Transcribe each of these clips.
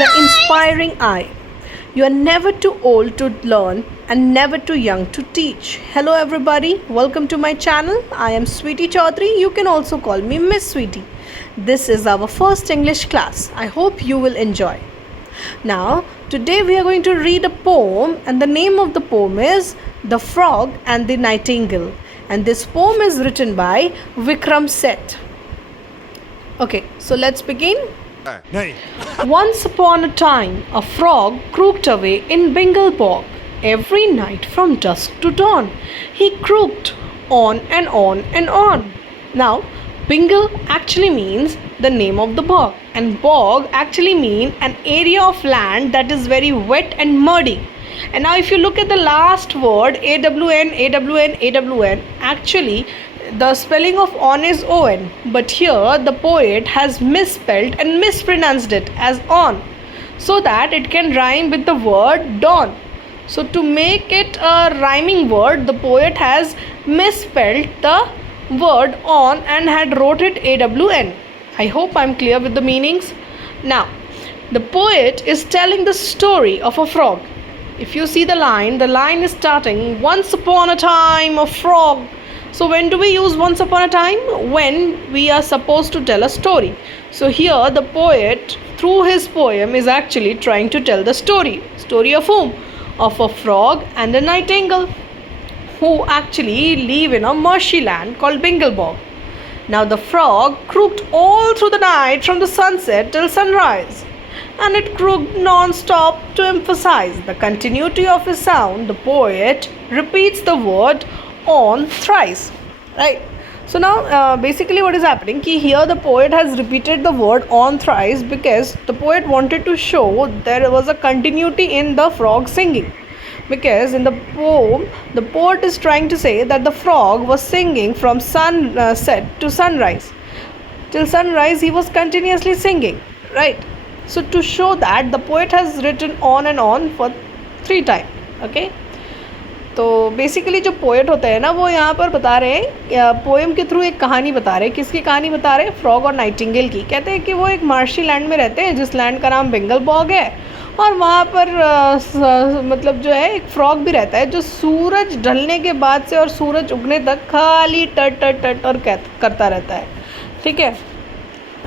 the inspiring eye. You are never too old to learn and never too young to teach. Hello, everybody. Welcome to my channel. I am Sweetie Chaudhary. You can also call me Miss Sweetie. This is our first English class. I hope you will enjoy. Now, today we are going to read a poem, and the name of the poem is The Frog and the Nightingale. And this poem is written by Vikram Seth. Okay, so let's begin. Once upon a time, a frog croaked away in Bengal bog. Every night from dusk to dawn, he croaked on and on and on. Now, Bengal actually means the name of the bog, and bog actually mean an area of land that is very wet and muddy. And now if you look at the last word, AWN, AWN, AWN, actually the spelling of on is on, but here the poet has misspelled and mispronounced it as on, so that it can rhyme with the word dawn. So to make it a rhyming word, the poet has misspelled the word on and had wrote it AWN. I hope I'm clear with the meanings. Now, the poet is telling the story of a frog. If you see the line is starting, once upon a time a frog. So when do we use once upon a time? When we are supposed to tell a story. So here the poet, through his poem, is actually trying to tell the story. Story of whom? Of a frog and a nightingale, who actually live in a marshy land called Bengal bog. Now the frog croaked all through the night from the sunset till sunrise. And it croaked non-stop to emphasize the continuity of his sound. The poet repeats the word on thrice, right? So now basically what is happening, here the poet has repeated the word on thrice because the poet wanted to show there was a continuity in the frog singing. Because in the poem, the poet is trying to say that the frog was singing from sunset to sunrise. Till sunrise he was continuously singing, right? So to show that, the poet has written on and on for 3 times, okay? तो basically जो poet होते हैं ना, वो यहाँ पर बता रहे हैं, पोएम के थ्रू एक कहानी बता रहे हैं. किसकी कहानी बता रहे हैं? फ्रॉग और नाइटिंगेल की. कहते हैं कि वो एक मार्शी लैंड में रहते हैं, जिस लैंड का नाम बेंगल बॉग है, और वहाँ पर मतलब जो है एक फ्रॉग भी रहता है, जो सूरज ढलने के बाद से और सूरज उगने तक खाली टट टट टट और करता रहता है. ठीक है,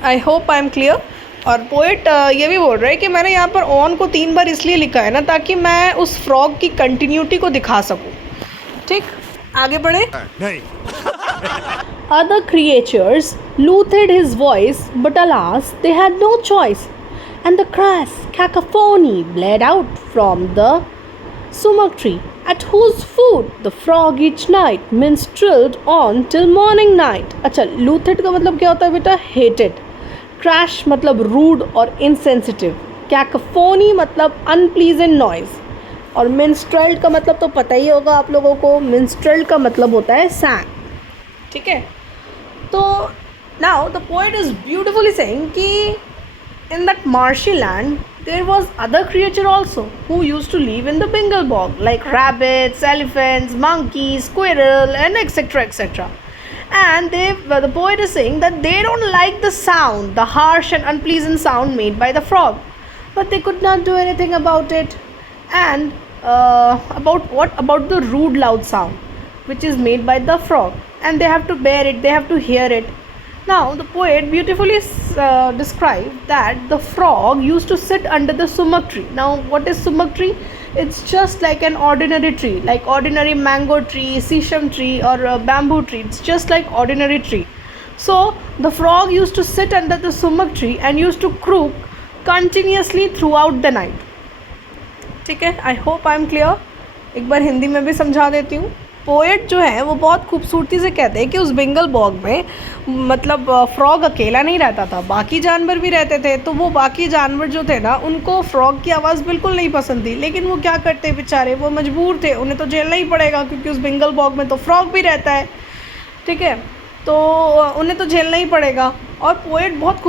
I hope I am clear. और पोएट ये भी बोल रहे हैं कि मैंने यहाँ पर ऑन को 3 बार इसलिए लिखा है ना, ताकि मैं उस फ्रॉग की कंटिन्यूटी को दिखा सकूँ. ठीक, आगे बढ़े. Other creatures looted his voice, but alas, they had no choice, and the crass cacophony bled out from the sumac tree, at whose foot the frog each night minstrelled on till morning night. अच्छा, looted का मतलब क्या होता है बेटा? hated. Crash मतलब rude और insensitive. Cacophony मतलब अनप्लीजेंट नॉइज. और मिन्स्ट्रेल्ड का मतलब तो पता ही होगा आप लोगों को. मिन्स्ट्रेल्ड का मतलब होता है सैंग. ठीक है, तो now the poet is beautifully saying कि in that marshy land there was other creature also who used to live in the Bengal bog, like rabbits, elephants, monkeys, squirrel, and etc etc. And the poet is saying that they don't like the sound, the harsh and unpleasant sound made by the frog, but they could not do anything about it. And about the rude loud sound which is made by the frog, and they have to bear it, they have to hear it. Now the poet beautifully described that the frog used to sit under the sumac tree. Now what is sumac tree? It's just like an ordinary tree, like ordinary mango tree, sesame tree, or a bamboo tree. It's just like ordinary tree. So the frog used to sit under the sumac tree and used to croak continuously throughout the night. ठीक है, I hope I am clear. एक बार हिंदी में भी समझा देती हूँ. Poet जो है वो बहुत खूबसूरती से कहते हैं कि उस बेंगल बॉग में मतलब फ्रॉग अकेला नहीं रहता था, बाकी जानवर भी रहते थे. तो वो बाकी जानवर जो थे ना, उनको फ्रॉग की आवाज़ बिल्कुल नहीं पसंद थी. लेकिन वो क्या करते बेचारे, वो मजबूर थे, उन्हें तो झेलना ही पड़ेगा, क्योंकि उस बेंगल बॉग में तो फ्रॉग भी रहता है. ठीक है, तो उन्हें तो झेलना ही पड़ेगा. और पोएट बहुत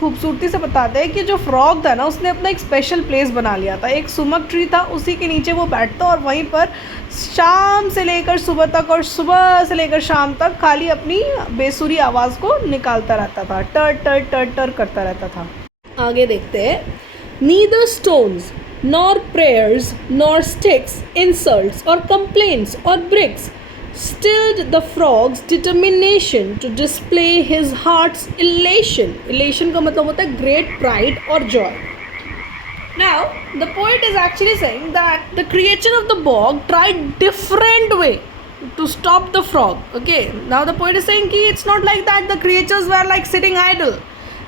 खूबसूरती से बताते हैं कि जो फ्रॉग था ना, उसने अपना एक स्पेशल प्लेस बना लिया था. एक सुमक ट्री था, उसी के नीचे वो बैठता और वहीं पर शाम से लेकर सुबह तक और सुबह से लेकर शाम तक खाली अपनी बेसुरी आवाज़ को निकालता रहता था, टर टर टर टर करता रहता था. आगे देखते हैं. Neither stones, nor prayers, nor sticks, insults, or complaints, or bricks stilled the frog's determination to display his heart's elation. Elation का मतलब होता है great pride or joy. Now, the poet is actually saying that the creature of the bog tried different way to stop the frog. Okay, now the poet is saying ki it's not like that the creatures were like sitting idle.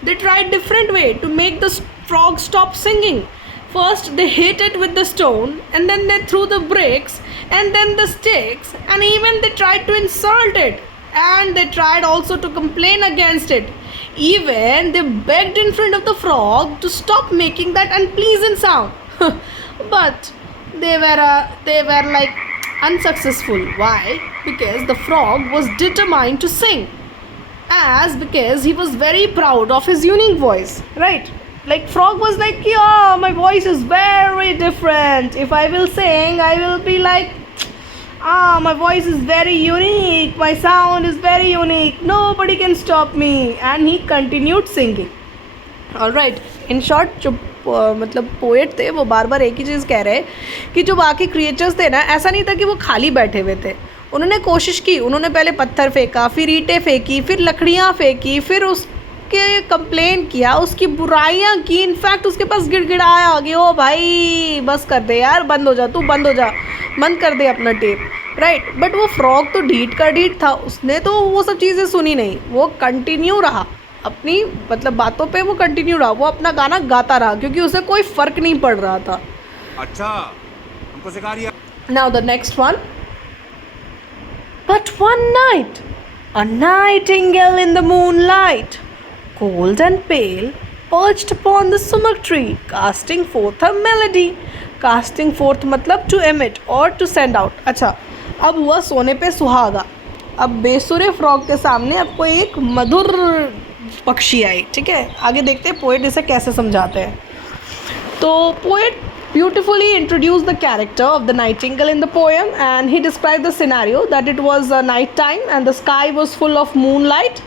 They tried different way to make the frog stop singing. First they hit it with the stone, and then they threw the bricks, and then the sticks, and even they tried to insult it, and they tried also to complain against it. Even they begged in front of the frog to stop making that unpleasant sound. But they were like unsuccessful. Why? Because the frog was determined to sing, as because he was very proud of his unique voice, right? Like frog was like, yeah, my voice is very different. If I will sing, I will be like, my voice is very unique, my sound is very unique, nobody can stop me. And he continued singing. Alright, in short जो मतलब poet थे वो बार बार एक ही चीज़ कह रहे कि जो बाकी क्रिएचर्स थे ना, ऐसा नहीं था कि वो खाली बैठे हुए थे. उन्होंने कोशिश की, उन्होंने पहले पत्थर फेंका, फिर ईंटें फेंकी, फिर लकड़ियाँ फेंकी, फिर उसके कंप्लेन किया, उसकी बुराइयाँ की, इनफैक्ट उसके पास गिड़गिड़ाया कि ओ भाई बस कर दे यार, बंद हो जा, तू बंद हो जा, बंद कर दे अपना टेप, राइट. बट वो फ्रॉग तो ढीठ का ढीठ था, उसने तो वो सब चीज़ें सुनी नहीं, वो कंटिन्यू रहा अपनी मतलब बातों पे, वो कंटिन्यू रहा, वो अपना गाना गाता रहा क्योंकि उसे कोई फ़र्क नहीं पड़ रहा था. अच्छा, हमको सिखा दिया. Now the next one. But one night, a nightingale in the moonlight, cold and pale, perched upon the sumac tree, casting forth a melody. Casting forth मतलब to emit or to send out. अच्छा, अब हुआ सोने पे सुहागा. अब बेसुरे frog के सामने आपको एक मधुर पक्षी आई. ठीक है, आगे देखते हैं पोएट इसे कैसे समझाते हैं. तो poet beautifully introduced the character of the nightingale in the poem, and he described the scenario that it was night time and the sky was full of moonlight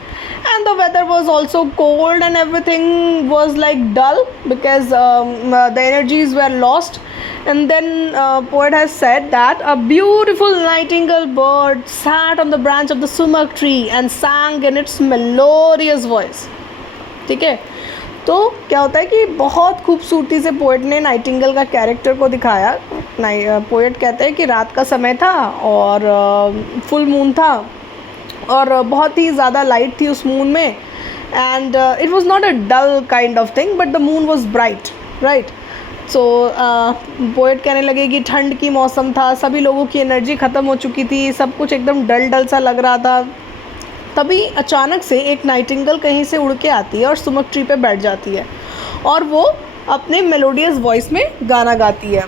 and the weather was also cold and everything was like dull because the energies were lost. And then poet has said that a beautiful nightingale bird sat on the branch of the sumac tree and sang in its melodious voice. ठीक है, तो क्या होता है कि बहुत खूबसूरती से पोएट ने नाइटिंगेल का कैरेक्टर को दिखाया. पोएट कहते हैं कि रात का समय था और फुल मून था और बहुत ही ज़्यादा लाइट थी उस मून में, and it was not a dull kind of thing but the moon was bright, right. So poet कहने लगे कि ठंड की मौसम था, सभी लोगों की एनर्जी ख़त्म हो चुकी थी, सब कुछ एकदम डल डल सा लग रहा था. तभी अचानक से एक नाइटिंगेल कहीं से उड़ के आती है और सुमक ट्री पे बैठ जाती है और वो अपने मेलोडियस वॉइस में गाना गाती है.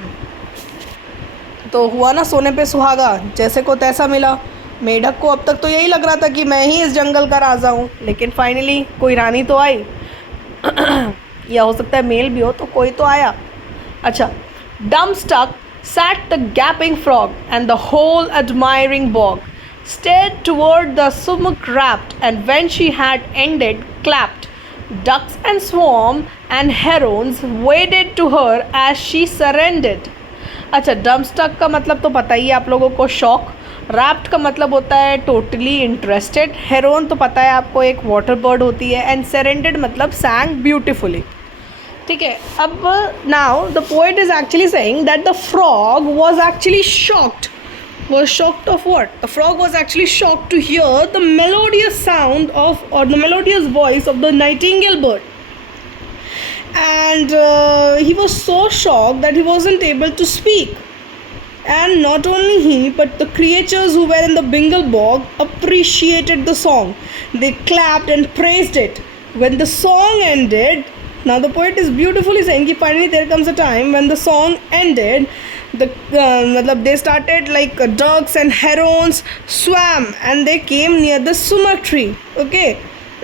तो हुआ ना सोने पे सुहागा, जैसे को तैसा मिला. मेढक को अब तक तो यही लग रहा था कि मैं ही इस जंगल का राजा हूँ, लेकिन फाइनली कोई रानी तो आई या हो सकता है मेल भी हो, तो कोई तो आया. अच्छा, dumbstruck sat the gaping frog, and the whole admiring bog stared toward the sumac rapt, and when she had ended, clapped. Ducks and swarm and herons waded to her as she surrendered. अच्छा, dumbstruck का मतलब तो पता ही है आप लोगों को, shock. Wrapped का मतलब होता है टोटली इंटरेस्टेड. हेरोन तो पता है आपको एक वाटर बर्ड होती है, एंड सरेंडेड मतलब सैंग ब्यूटिफुली. ठीक है, अब now the poet is actually saying that the frog was actually shocked. Was shocked of what? The frog was actually shocked to hear the melodious sound of, or the melodious voice of the nightingale bird. And he was so shocked that he wasn't able to speak. And not only he, but the creatures who were in the Bengal bog appreciated the song. They clapped and praised it. When the song ended, now the poet is beautifully saying that finally there comes a time when the song ended. They started like ducks and herons swam and they came near the sumac tree. Okay,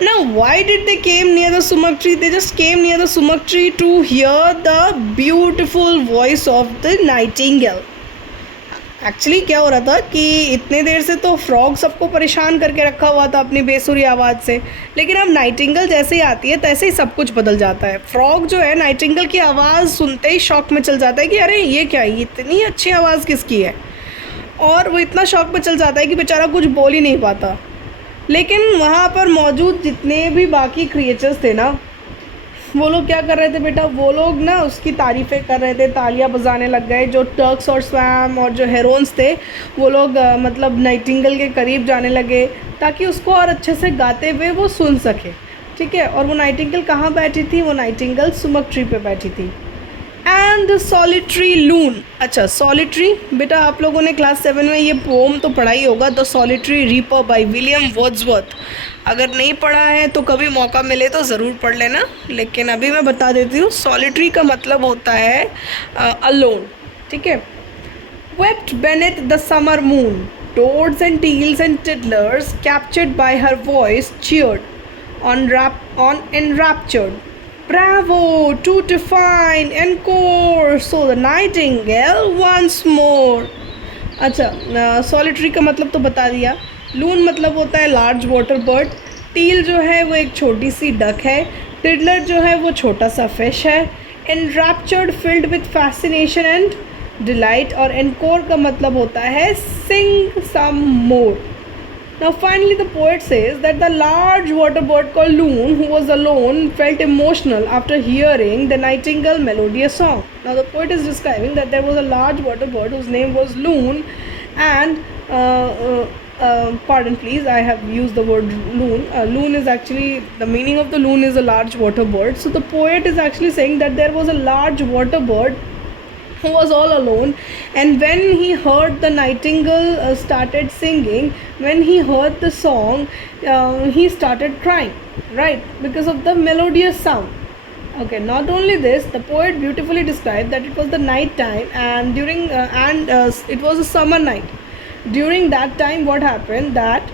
now why did they came near the sumac tree? They just came near the sumac tree to hear the beautiful voice of the nightingale. Actually क्या हो रहा था कि इतने देर से तो frog सबको परेशान करके रखा हुआ था अपनी बेसुरी आवाज़ से, लेकिन अब नाइटिंगल जैसे ही आती है तैसे ही सब कुछ बदल जाता है। फ्रॉग जो है नाइटिंगल की आवाज़ सुनते ही शॉक में चल जाता है कि अरे ये क्या है, इतनी अच्छी आवाज़ किसकी है, और वो इतना शॉक में चल जाता है कि बेचारा कुछ बोल ही नहीं पाता। लेकिन वहाँ पर मौजूद जितने भी बाकी क्रिएचर्स थे ना, वो लोग क्या कर रहे थे बेटा, वो लोग ना उसकी तारीफ़ें कर रहे थे, तालियां बजाने लग गए। जो टर्क्स और स्वैम और जो हेरोन्स थे वो लोग मतलब नाइटिंगल के करीब जाने लगे ताकि उसको और अच्छे से गाते हुए वो सुन सके, ठीक है। और वो नाइटिंगल कहाँ बैठी थी, वो नाइटिंगल सुमक ट्री पे बैठी थी। एंड द सॉलिटरी लून। अच्छा, सॉलिटरी बेटा आप लोगों ने क्लास 7 में ये पोम तो पढ़ा ही होगा, the solitary reaper by William Wordsworth. अगर नहीं पढ़ा है तो कभी मौका मिले तो ज़रूर पढ़ लेना, लेकिन अभी मैं बता देती हूँ। सॉलिटरी का मतलब होता है अलोन, ठीक है। Wept beneath the summer moon, toads and teals and tiddlers captured by her voice cheered on enraptured. Bravo, too divine, encore, so the nightingale once more. अच्छा, सॉलिटरी का मतलब तो बता दिया। लून मतलब होता है लार्ज वाटर बर्ड। टील जो है वो एक छोटी सी डक है। टिडलर जो है वो छोटा सा फिश है। Enraptured filled with fascination and delight, और एनकोर का मतलब होता है सिंग सम मोर। Now finally the poet says that the large water bird called Loon, who was alone, felt emotional after hearing the nightingale melodious song. Now the poet is describing that there was a large water bird whose name was Loon, and pardon please, I have used the word loon. Loon is actually, the meaning of the loon is a large water bird. So the poet is actually saying that there was a large water bird who was all alone, and when he heard the nightingale started singing, when he heard the song, he started crying, right, because of the melodious sound. Okay, not only this, the poet beautifully described that it was the night time, and it was a summer night. During that time what happened, that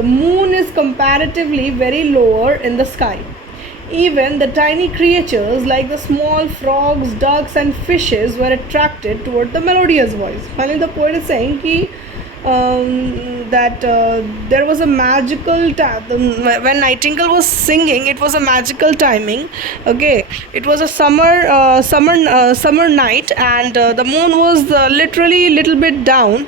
the moon is comparatively very lower in the sky. Even the tiny creatures like the small frogs, ducks and fishes were attracted toward the melodious voice. Finally the poet is saying that there was a magical when nightingale was singing, it was a magical timing. Okay, it was a summer night, and the moon was literally little bit down,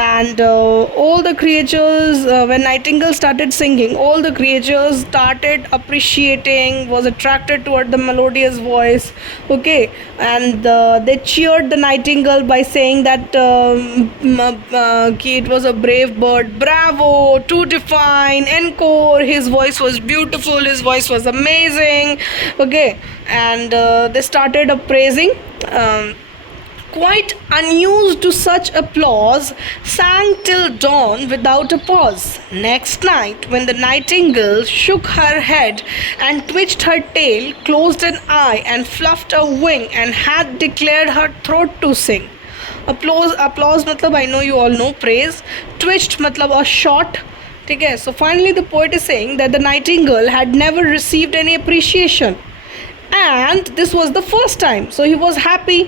and all the creatures, when nightingale started singing, all the creatures started appreciating, was attracted toward the melodious voice. Okay, and they cheered the nightingale by saying that it was a brave bird, bravo, too divine, encore, his voice was beautiful, his voice was amazing. Okay, and they started praising. Quite unused to such applause, sang till dawn without a pause. Next night, when the nightingale shook her head and twitched her tail, closed an eye and fluffed a wing, and had declared her throat to sing. Applause मतलब I know you all know, praise. Twitched मतलब a shot. ठीक है. So finally the poet is saying that the nightingale had never received any appreciation, and this was the first time. So he was happy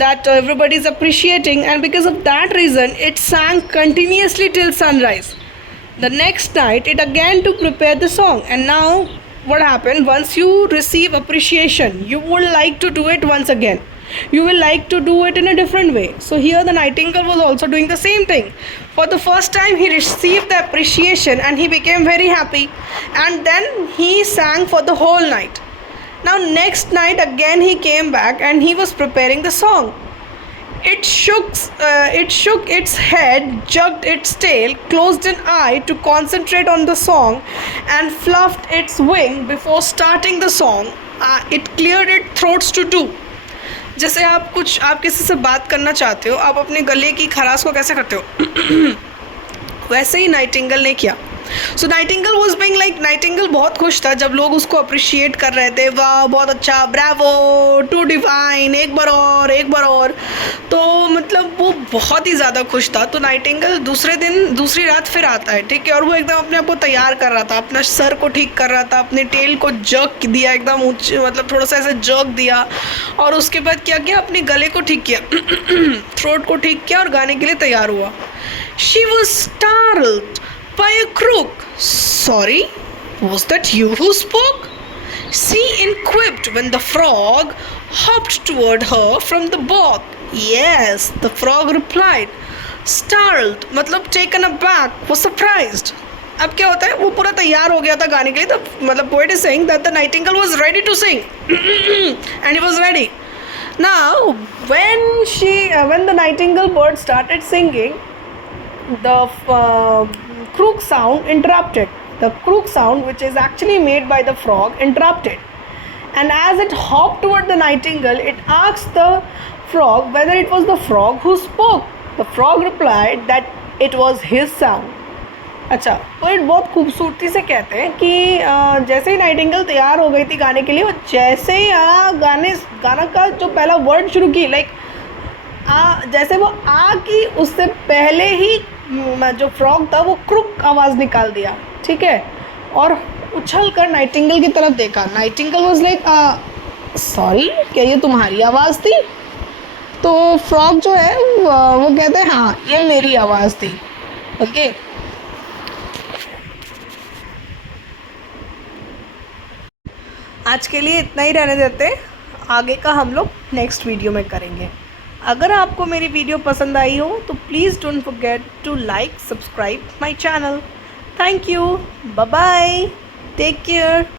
that everybody is appreciating, and because of that reason it sang continuously till sunrise. The next night it again to prepare the song, and now what happened, once you receive appreciation you would like to do it once again, you will like to do it in a different way. So here the nightingale was also doing the same thing. For the first time he received the appreciation and he became very happy, and then he sang for the whole night. Now next night again he came back and he was preparing the song. It shook its head, jerked its tail, closed an eye to concentrate on the song, and fluffed its wing before starting the song. It cleared its throats to do. जैसे आप किसी से बात करना चाहते हो, आप अपने गले की खराश को कैसे करते हो वैसे ही नाइटिंगेल ने किया. So nightingale was being like, nightingale बहुत खुश था जब लोग उसको अप्रिशिएट कर रहे थे, वाह बहुत अच्छा, ब्रावो, टू डिवाइन, एक बार और, एक बार और। तो मतलब वो बहुत ही ज़्यादा खुश था। तो नाइटिंगेल दूसरे दिन, दूसरी रात फिर आता है, ठीक है, और वो एकदम अपने आप को तैयार कर रहा था, अपना सर को ठीक कर रहा था, अपने टेल को जर्क दिया एकदम ऊंचे, मतलब थोड़ा सा ऐसे जर्क दिया, और उसके बाद क्या किया, अपने गले को ठीक किया, थ्रोट को ठीक किया और गाने के लिए तैयार हुआ। She was startled by a crook. Sorry, was that you who spoke? She inquired when the frog hopped toward her from the bog. Yes, the frog replied. Startled मतलब taken aback, was surprised. अब क्या होता है, वो पूरा तैयार हो गया था गाने के लिए, तो मतलब poet is saying that the nightingale was ready to sing and he was ready. Now when the nightingale bird started singing, the crook sound interrupted. The crook sound, which is actually made by the frog, interrupted. And as it hopped toward the nightingale, it asked the frog whether it was the frog who spoke. The frog replied that it was his sound. अच्छा, poet बहुत खूबसूरती से कहते हैं कि जैसे ही Nightingale तैयार हो गई थी गाने के लिए, और जैसे ही गाना का जो पहला वर्ड शुरू की, लाइक जैसे वो की उससे पहले ही जो फ्रॉग था वो क्रुक आवाज़ निकाल दिया, ठीक है, और उछल कर नाइटिंगेल की तरफ देखा। नाइटिंगेल वाज लाइक सॉरी, क्या ये तुम्हारी आवाज़ थी? तो फ्रॉग जो है वो कहते हैं हाँ ये मेरी आवाज़ थी। ओके, आज के लिए इतना ही रहने देते, आगे का हम लोग नेक्स्ट वीडियो में करेंगे। अगर आपको मेरी वीडियो पसंद आई हो तो please don't forget to like, subscribe my channel. Thank you, bye bye, take care.